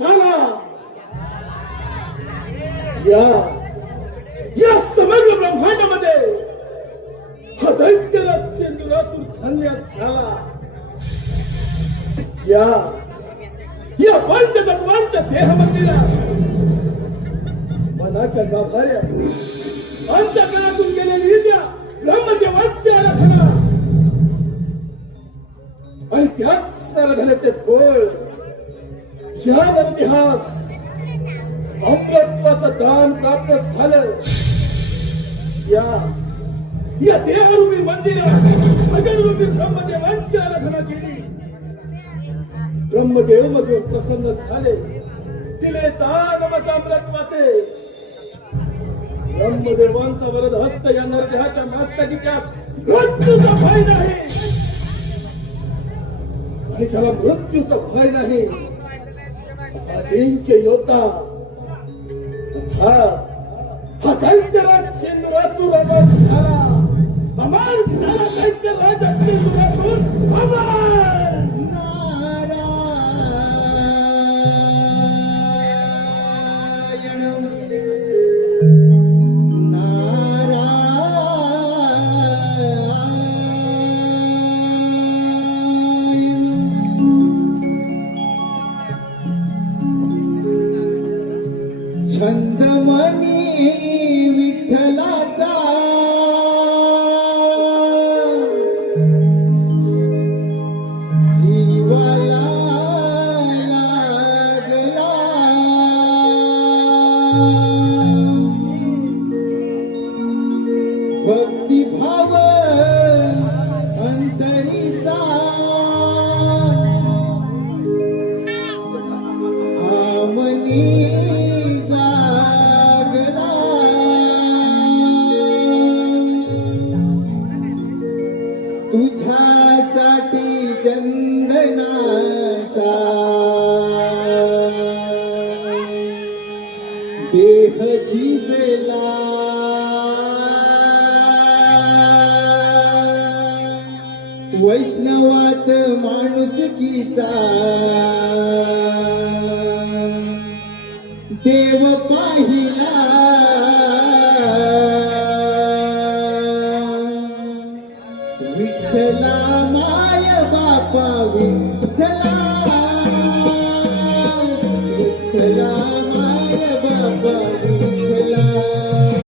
झाला. या समग्र ब्रह्मांडामध्ये हा दैत्यराज सिंधुरासूर धन्यात झाला. या पंचतत्वांच्या देह मंदिरात मनाच्या गाभाऱ्यात अंतःकरणातून गेलेली विद्या ब्रह्मदेवाची आराधना आणि त्याच आराधनेचे फळ या इतिहास अमृतत्वाचं दान प्राप्त झालं. या देहरूपी मंदिरात भगनरूपी ब्रह्मदेवांची आराधना केली. ब्रह्मदेव मधून प्रसन्न झाले. दिले दान अमृतत्वाचे. ब्रह्मदेवांचा वरद हस्त या नरदेहाच्या मस्तकास मृत्यूचा भय नाही आणि त्याला मृत्यूचा भय नाही असा अजिंक्य योद्धा हा दैत्यराज सिंधुरासूर झाला. अमर झाला दैत्यराज सिंधुरासूर अमर. छंदमणी विठ्ठलाचा जीवाला लागला. भक्तिभाव अंतरीचा आमनी तुझ्यासाठी चंदनाचा देह जीवेला. वैष्णवात माणुसकीचा देव पाहिला. विठ्ठला माय बापा विठ्ठला